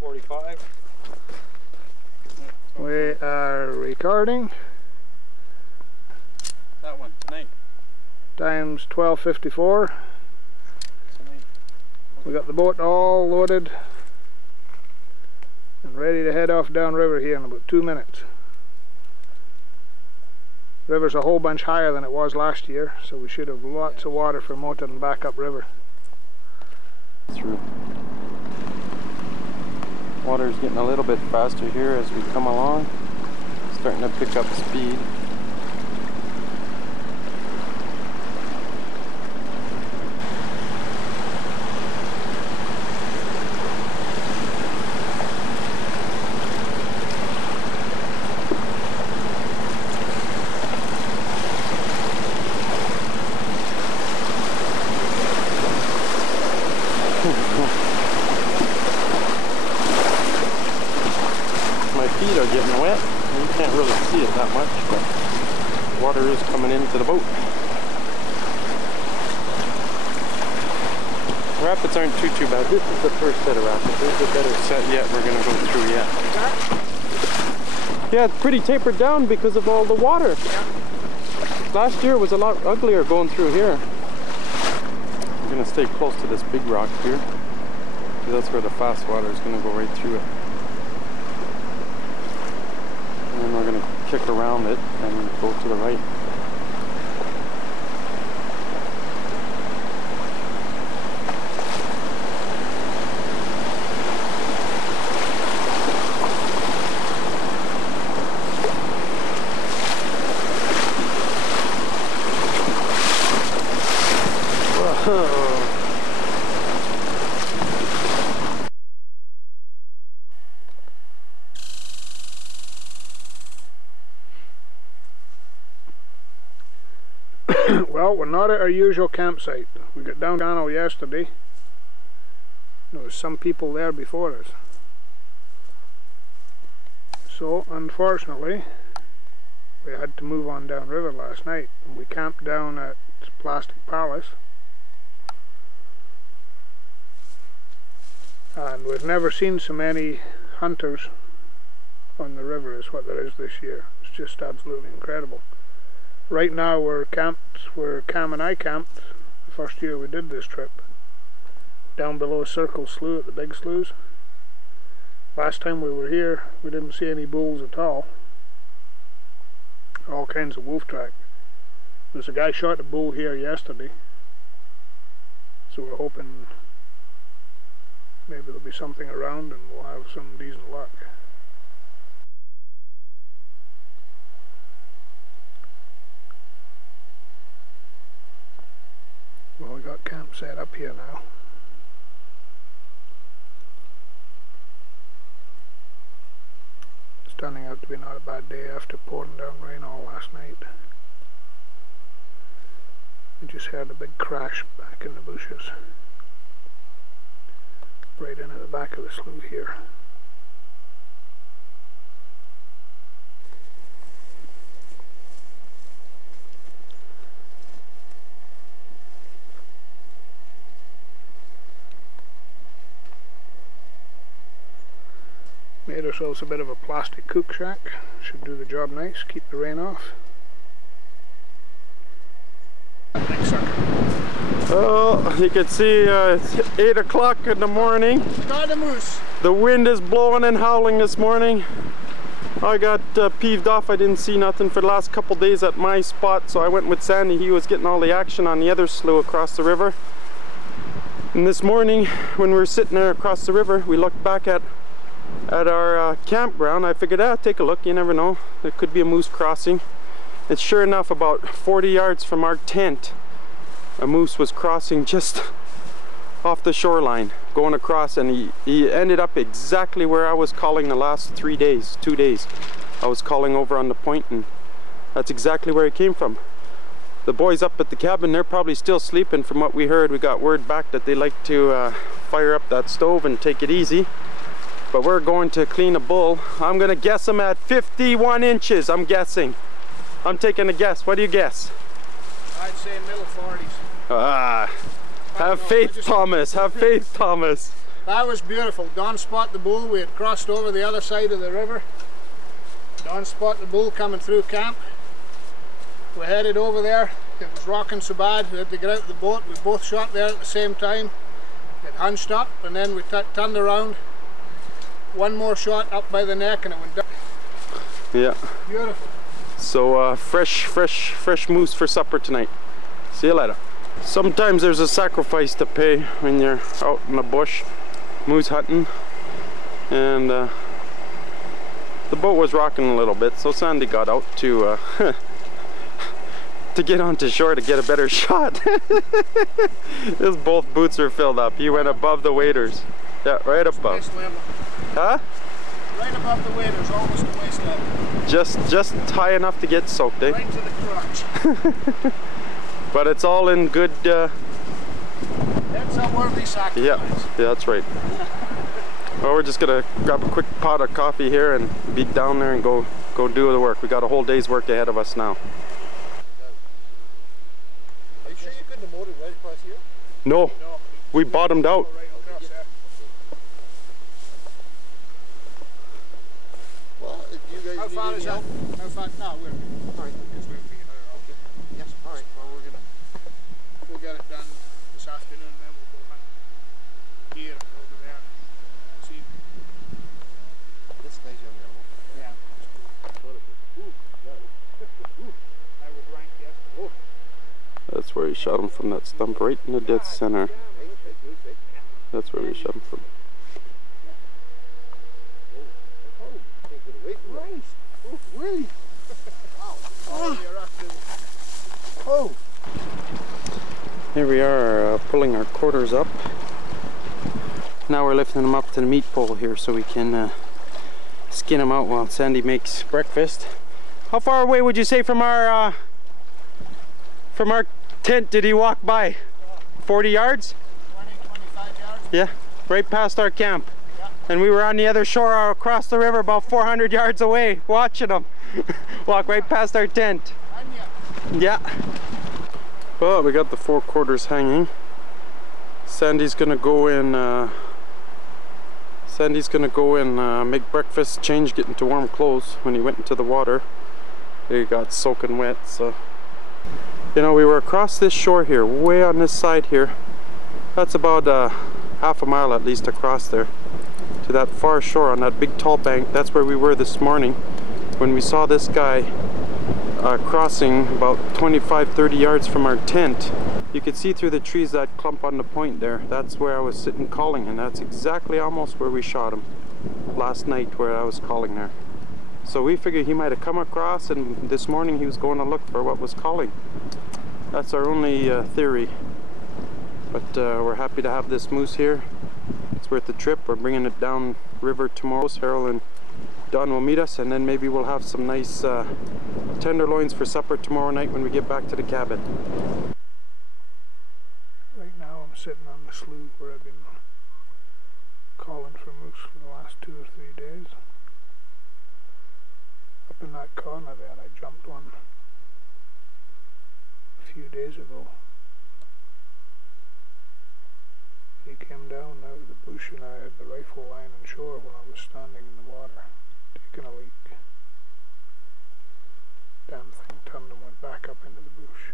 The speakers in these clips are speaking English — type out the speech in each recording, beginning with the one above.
45. We are recording. That one, tonight. Time's 12:54. We got the boat all loaded and ready to head off downriver here in about 2 minutes. River's a whole bunch higher than it was last year, so we should have lots of water for motoring back up river. Through. Water's getting a little bit faster here as we come along, starting to pick up speed. My feet are getting wet. You can't really see it that much, but water is coming into the boat. Rapids aren't too bad. This is the first set of rapids. There's a better set yet we're going to go through yet. Yeah, it's pretty tapered down because of all the water. Last year was a lot uglier going through here. I'm going to stay close to this big rock here, because that's where the fast water is going to go right through it. And then we're going to kick around it and go to the right. Well, we're not at our usual campsite. We got down channel yesterday. There was some people there before us. So, unfortunately, we had to move on downriver last night. And we camped down at Plastic Palace. And we've never seen so many hunters on the river as what there is this year. It's just absolutely incredible. Right now we're camped where Cam and I camped the first year we did this trip, down below Circle Slough at the big sloughs. Last time we were here we didn't see any bulls at all kinds of wolf track. There's a guy shot a bull here yesterday, so we're hoping maybe there'll be something around and we'll have some decent luck. Well, we got camp set up here now. It's turning out to be not a bad day after pouring down rain all last night. We just heard a big crash back in the bushes, right into the back of the slough here. Made ourselves a bit of a plastic cook shack. Should do the job nice, keep the rain off. Oh, you can see it's 8 o'clock in the morning. Got a moose. The wind is blowing and howling this morning. I got peeved off. I didn't see nothing for the last couple days at my spot, so I went with Sandy. He was getting all the action on the other slough across the river. And this morning, when we were sitting there across the river, we looked back at our campground. I figured, take a look, you never know, there could be a moose crossing. And sure enough, about 40 yards from our tent, a moose was crossing just off the shoreline, going across, and he ended up exactly where I was calling the last 2 days. I was calling over on the point, and that's exactly where he came from. The boys up at the cabin, they're probably still sleeping. From what we heard, we got word back that they like to fire up that stove and take it easy. But we're going to clean a bull. I'm gonna guess him at 51 inches, I'm guessing. I'm taking a guess. What do you guess? I'd say middle 40s. Have faith, Thomas. Have faith, Thomas. That was beautiful. Don Spot the bull. We had crossed over the other side of the river. Don Spot the bull coming through camp. We headed over there. It was rocking so bad we had to get out of the boat. We both shot there at the same time. It hunched up and then we turned around. One more shot up by the neck and it went down. Yeah. Beautiful. So fresh moose for supper tonight. See you later. Sometimes there's a sacrifice to pay when you're out in the bush moose hunting, and the boat was rocking a little bit, so Sandy got out to to get onto shore to get a better shot. His both boots were filled up. He went above the waders. Yeah, right above. Huh? Right above the waders, almost to waist level. Just high enough to get soaked, eh? Right to the crotch. But it's all in good. That's a worthy sacrifice. Yeah, that's right. Well, we're just gonna grab a quick pot of coffee here and be down there and go do the work. We got a whole day's work ahead of us now. Are you sure you couldn't have motored right across here? No, we bottomed out. Right across there. Well, if you guys How need far any is that? help. How far? No, we're. Alright. Because we'll be okay. Yes, alright. Well, We'll get it done this afternoon, and then we'll go hunt here and over there. See. this nice young animal. Yeah. Ooh, got it. I was ranked yesterday. Oh. That's where he shot him from, that stump right in the dead center. That's where we shot him from. Really? Wow. Oh, you're up to. Oh. Here we are pulling our quarters up. Now we're lifting them up to the meat pole here so we can skin them out while Sandy makes breakfast. How far away would you say from our tent did he walk by? 40 yards? 25 yards? Yeah, right past our camp. Yeah. And we were on the other shore across the river about 400 yards away watching them walk right past our tent. And Yeah. Well, we got the 4 quarters hanging. Sandy's gonna go in make breakfast, change, get into warm clothes. When he went into the water, he got soaking wet. So, you know, we were across this shore here, way on this side here. That's about half a mile at least across there to that far shore on that big tall bank. That's where we were this morning when we saw this guy crossing about 25-30 yards from our tent. You could see through the trees that clump on the point there. That's where I was sitting calling, and that's exactly almost where we shot him last night, where I was calling there. So we figured he might have come across, and this morning he was going to look for what was calling. That's our only theory. But we're happy to have this moose here. It's worth the trip. We're bringing it down river tomorrow. Harold and Don will meet us, and then maybe we'll have some nice tenderloins for supper tomorrow night when we get back to the cabin. right now I'm sitting on the slough where I've been calling for moose for the last 2 or 3 days. Up in that corner there, I jumped one a few days ago. He came down out of the bush and I had the rifle lying on shore when I was standing in the water, taking a leak. Damn thing turned and went back up into the bush.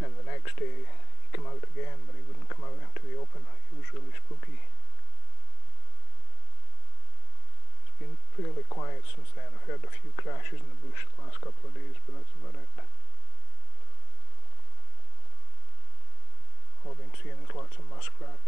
And the next day he came out again, but he wouldn't come out into the open. He was really spooky. It's been fairly quiet since then. I've heard a few crashes in the bush the last couple of days, but that's about it. All I've been seeing is lots of muskrat.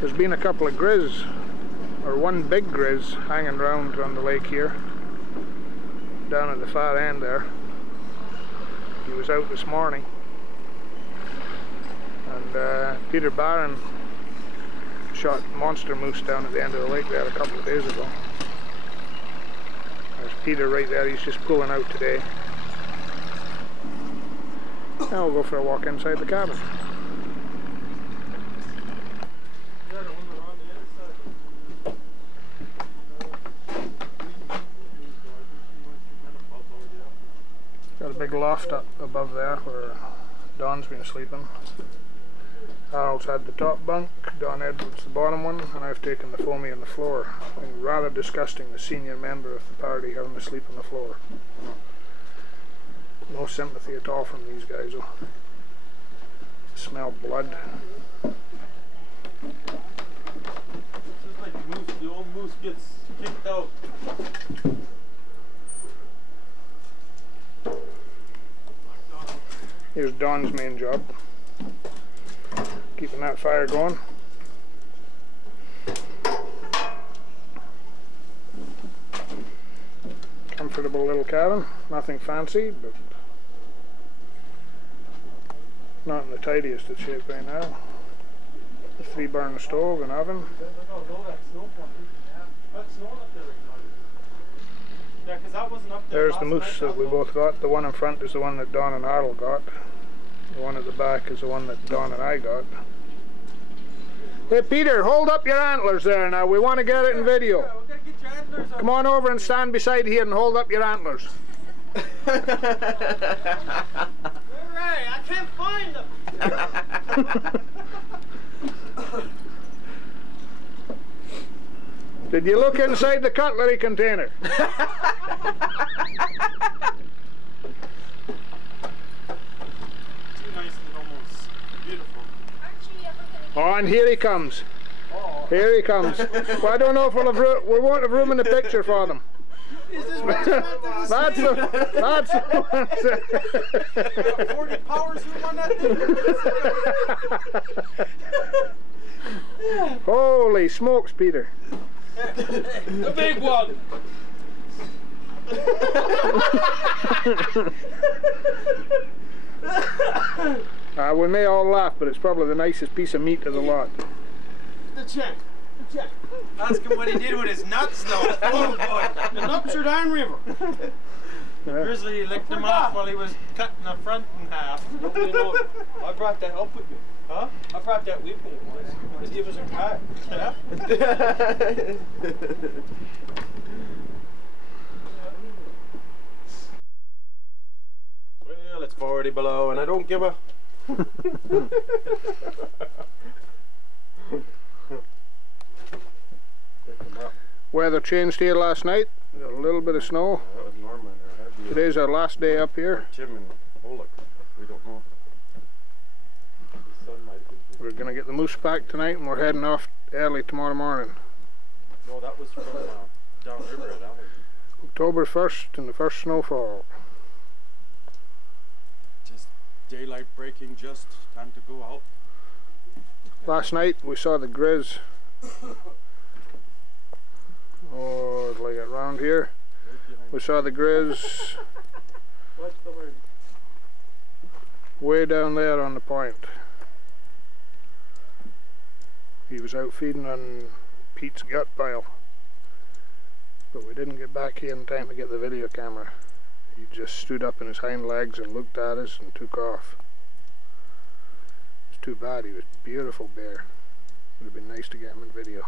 There's been a couple of grizz, or one big grizz, hanging around on the lake here, down at the far end there. He was out this morning, and Peter Barron shot monster moose down at the end of the lake there a couple of days ago. There's Peter right there, he's just pulling out today. Now we'll go for a walk inside the cabin. Got a big loft up above there where Don's been sleeping. Harold's had the top bunk, Don Edwards the bottom one, and I've taken the foamy on the floor. I think rather disgusting, the senior member of the party having to sleep on the floor. No sympathy at all from these guys. Oh. Smell blood. This is like the old moose gets kicked out. Here's Don's main job. Keeping that fire going. Comfortable little cabin, nothing fancy, but not in the tidiest of shape right now. A 3-burner stove and oven. There's the moose that we both got. The one in front is the one that Don and Harold got. The one at the back is the one that Don and I got. Hey Peter, hold up your antlers there now. We want to get it in video. Come on over and stand beside here and hold up your antlers. Where I can't find them. Did you look inside the cutlery container? Too nice and almost beautiful. Oh, and here he comes. Here he comes. Well, I don't know if we won't have room in the picture for them. Is this what you meant to That's the got 40 powers who won that thing? Holy smokes, Peter. The big one. We may all laugh, but it's probably the nicest piece of meat of the lot. The check. Ask him what he did with his nuts, though. Oh boy, the nuts are downriver. Yeah. Grizzly licked them off while he was cutting the front in half. Nobody knows. I brought that up with me. Huh? I brought that with me once. Because he was a car. Yeah. Well, it's 40 below, and I don't give a. Weather changed here last night. Got a little bit of snow. That was Norman. Today's our last day up here. Jim and Oleg. We don't know. The sun might have been. We're going to get the moose packed tonight and we're heading off early tomorrow morning. No, that was from downriver at Alley. October 1st and the first snowfall. Just daylight breaking, just time to go out. Last night we saw the grizz. Oh, like around here. We saw the grizz What's the word? way down there on the point. He was out feeding on Pete's gut pile. But we didn't get back here in time to get the video camera. He just stood up in his hind legs and looked at us and took off. It's too bad, he was a beautiful bear. It would have been nice to get him in video.